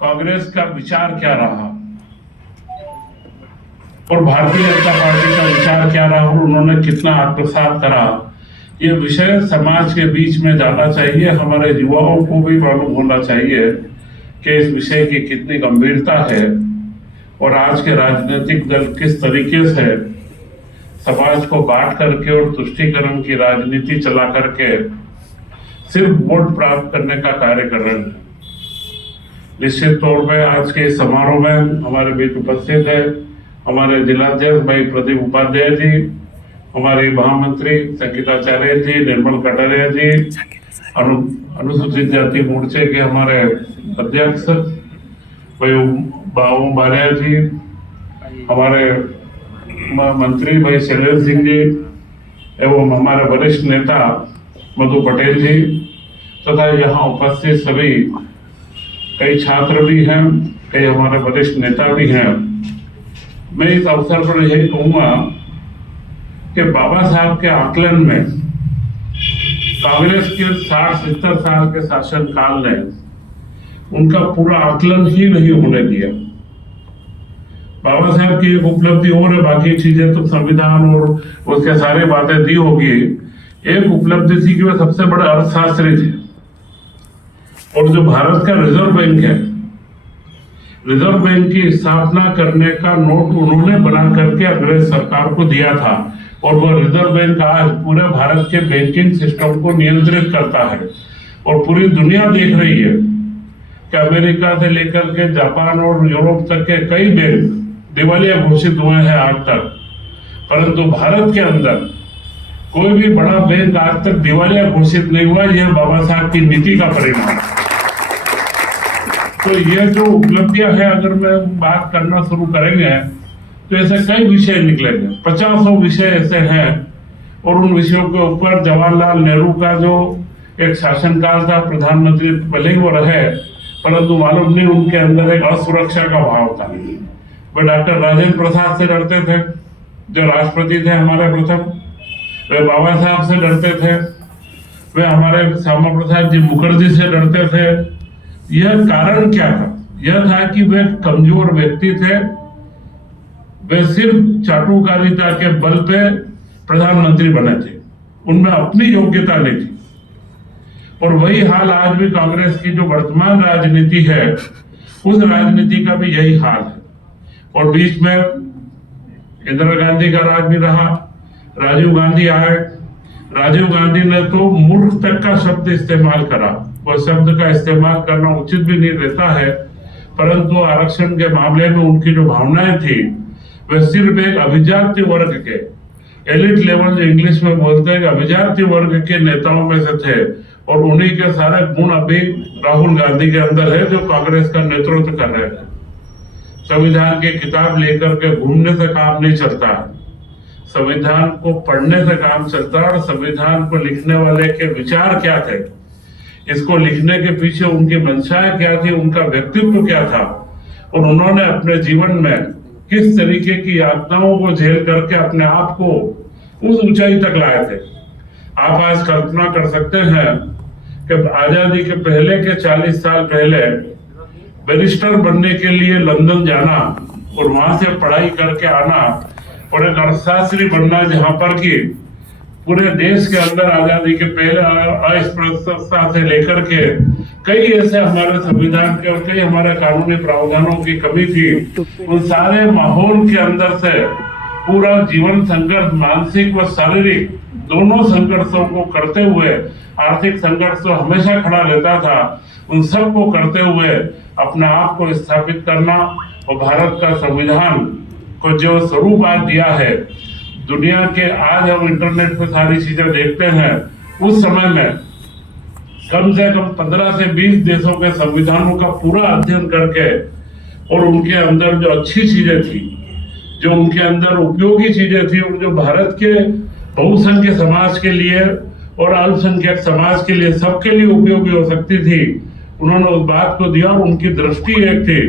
कांग्रेस का विचार क्या रहा और भारतीय जनता पार्टी का विचार क्या रहा और उन्होंने कितना आत्मसात करा, ये विषय समाज के बीच में जाना चाहिए। हमारे युवाओं को भी मालूम होना चाहिए कि इस विषय की कितनी गंभीरता है और आज के राजनीतिक दल किस तरीके से समाज को बांट करके और तुष्टीकरण की राजनीति चला करके सिर्फ वोट प्राप्त करने का कार्य कर रहे हैं। निश्चित तौर पे आज के समारोह में हमारे बीच उपस्थित है हमारे जिलाध्यक्ष भाई प्रदीप उपाध्याय जी, हमारी महामंत्री संगीताचार्य जी, निर्मल कटारिया जी, अनुसूचित जाति मोर्चे के हमारे अध्यक्ष भाई बाबू भारिया जी, हमारे मंत्री भाई शैलेंद्र सिंह जी एवं हमारे वरिष्ठ नेता मधु पटेल जी तथा यहाँ उपस्थित सभी कई छात्र भी हैं, कई हमारे वरिष्ठ नेता भी हैं। मैं इस अवसर पर यही कहूंगा कि बाबा साहब के आकलन में कांग्रेस के 60-70 साल के शासन काल ने उनका पूरा आकलन ही नहीं होने दिया। बाबा साहब की एक उपलब्धि और है, बाकी चीजें तो संविधान और उसके सारे बातें दी होगी। एक उपलब्धि थी कि वे सबसे बड़े अर्थशास्त्री थे और जो भारत का रिजर्व बैंक है, रिजर्व बैंक की स्थापना करने का नोट उन्होंने बना करके अंग्रेज सरकार को दिया था और वह रिजर्व बैंक आज पूरे भारत के बैंकिंग सिस्टम को नियंत्रित करता है और पूरी दुनिया देख रही है कि अमेरिका से लेकर के जापान और यूरोप तक के कई बैंक दिवालिया घोषित हुए हैं आज तक, परंतु भारत के अंदर कोई भी बड़ा बैंक आज तक दिवालिया घोषित नहीं हुआ। यह बाबा साहब की नीति का परिणाम। तो यह जो उपलब्धियां है, अगर मैं बात करना शुरू करेंगे तो ऐसे कई विषय निकलेंगे, 50 विषय ऐसे हैं और उन विषयों के ऊपर जवाहरलाल नेहरू का जो एक शासनकाल था, प्रधानमंत्री भले ही वो रहे परंतु मालूम नहीं उनके अंदर एक असुरक्षा का भाव था। वे डॉक्टर राजेंद्र प्रसाद से डरते थे जो राष्ट्रपति थे हमारे प्रथम, वे बाबा साहब से डरते थे, वे हमारे श्यामा प्रसाद जी मुखर्जी से डरते थे। यह कारण क्या था? यह था कि वे कमजोर व्यक्ति थे, वे सिर्फ चाटुकारिता के बल पे प्रधानमंत्री बने थे, उनमें अपनी योग्यता नहीं थी। और वही हाल आज भी कांग्रेस की जो वर्तमान राजनीति है उस राजनीति का भी यही हाल है। और बीच में इंदिरा गांधी का राज भी रहा, राजीव गांधी आए, राजीव गांधी ने तो मूर्ख तक का शब्द इस्तेमाल करा। वह शब्द का इस्तेमाल करना उचित भी नहीं रहता है, परंतु आरक्षण के मामले में उनकी जो भावनाएं थी वह सिर्फ एक अभिजात्य वर्ग के, एलिट लेवल जो इंग्लिश में बोलते हैं, अभिजात्य वर्ग के नेताओं में से थे और उन्हीं के सारे गुण अभी राहुल गांधी के अंदर है जो कांग्रेस का नेतृत्व कर रहे थे। संविधान की किताब लेकर के घूमने से काम नहीं चलता, संविधान को पढ़ने से काम चलता है और संविधान को लिखने वाले के विचार क्या थे, इसको लिखने के पीछे उनकी मंशाएं क्या थी, उनका व्यक्तित्व क्या था और उन्होंने अपने जीवन में किस तरीके की यातनाओं को झेल करके अपने आप को उस ऊंचाई तक लाए थे। आप आज कल्पना कर सकते हैं कि आजादी के पहले के 40 साल पहले बैरिस्टर बनने के लिए लंदन जाना और वहां से पढ़ाई करके आना और एक अर्थशास्त्री बनना, जहां पर कि पूरे देश के अंदर आजादी के पहले अस्पृश्यता से लेकर के कई ऐसे हमारे संविधान के और कई हमारे कानूनी प्रावधानों की कमी थी, उन सारे माहौल के अंदर से पूरा जीवन संघर्ष, मानसिक व शारीरिक दोनों संघर्षों को करते हुए, आर्थिक संघर्ष तो हमेशा खड़ा रहता था, उन सब को करते हुए अपने आप को स्थापित करना और भारत का संविधान को जो स्वरूप आज दिया है, दुनिया के आज हम इंटरनेट पे सारी चीजें देखते हैं, उस समय में कम से कम 15 से 20 देशों के संविधानों का पूरा अध्ययन करके और उनके अंदर जो अच्छी चीजें थी, जो उनके अंदर उपयोगी चीजें थी और जो भारत के बहुसंख्यक समाज के लिए और अल्पसंख्यक समाज के लिए, सबके लिए उपयोगी हो सकती थी, उन्होंने उस बात को दिया। और उनकी दृष्टि एक थी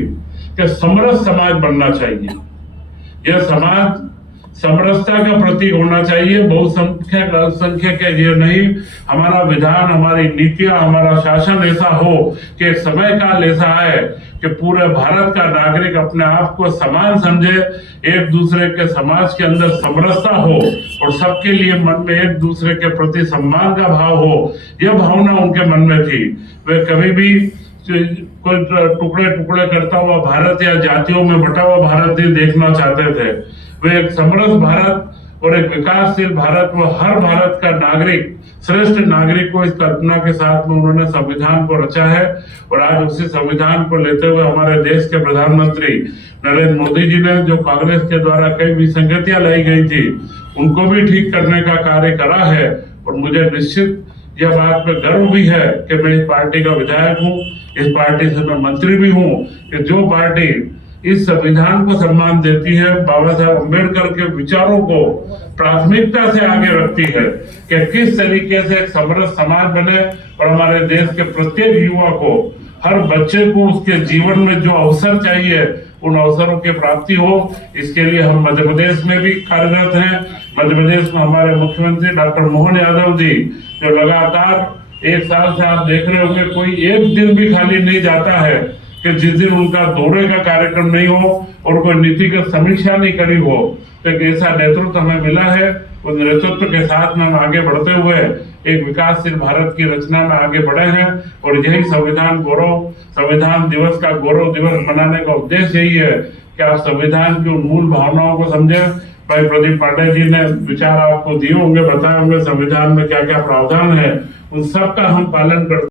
कि समरस समाज बनना चाहिए। यह समाज समरसता का प्रतीक होना चाहिए, बहुसंख्यक अल्पसंख्यक ये नहीं। हमारा विधान, हमारी नीतियां, हमारा शासन ऐसा हो कि समय काल ऐसा है कि पूरे भारत का नागरिक अपने आप को समान समझे, एक दूसरे के समाज के अंदर समरसता हो और सबके लिए मन में एक दूसरे के प्रति सम्मान का भाव हो। यह भावना उनके मन में थी। वे कभी भी कोई टुकड़े टुकड़े करता हुआ भारत या जातियों में बटा हुआ भारत नहीं देखना चाहते थे। वे एक समृद्ध भारत और एक विकासशील भारत व हर भारत का नागरिक, श्रेष्ठ नागरिक को इस कल्पना के साथ में उन्होंने संविधान को रचा है। और आज उसी संविधान को लेते हुए हमारे देश के प्रधानमंत्री नरेंद्र मोदी जी ने, जो कांग्रेस के द्वारा कई विसंगतियां लाई गई थी, उनको भी ठीक करने का कार्य करा है। और मुझे निश्चित यह बात पे गर्व भी है कि मैं इस पार्टी का विधायक हूँ, इस पार्टी से मैं मंत्री भी हूँ, कि जो पार्टी इस संविधान को सम्मान देती है, बाबा साहब अम्बेडकर के विचारों को प्राथमिकता से आगे रखती है कि किस तरीके से एक समृद्ध समाज बने और हमारे देश के प्रत्येक युवा को, हर बच्चे को उसके जीवन में जो अवसर चाहिए उन अवसरों की प्राप्ति हो। इसके लिए हम मध्य प्रदेश में भी कार्यरत हैं। मध्य प्रदेश में हमारे मुख्यमंत्री डॉक्टर मोहन यादव जी, जो लगातार एक साल से आप देख रहे होंगे, कोई एक दिन भी खाली नहीं जाता है कि जिस दिन उनका दौरे का कार्यक्रम नहीं हो और कोई नीतिगत समीक्षा नहीं करी हो। तो एक ऐसा नेतृत्व हमें मिला है, उस नेतृत्व के साथ में हम आगे बढ़ते हुए एक विकासशील भारत की रचना में आगे बढ़े हैं। और यही संविधान दिवस का गौरव दिवस मनाने का उद्देश्य यही है कि आप संविधान की उन मूल भावनाओं को समझें। भाई प्रदीप पांडे जी ने विचार आपको दिए होंगे, बताए होंगे संविधान में क्या क्या प्रावधान है, उन सब का हम पालन करते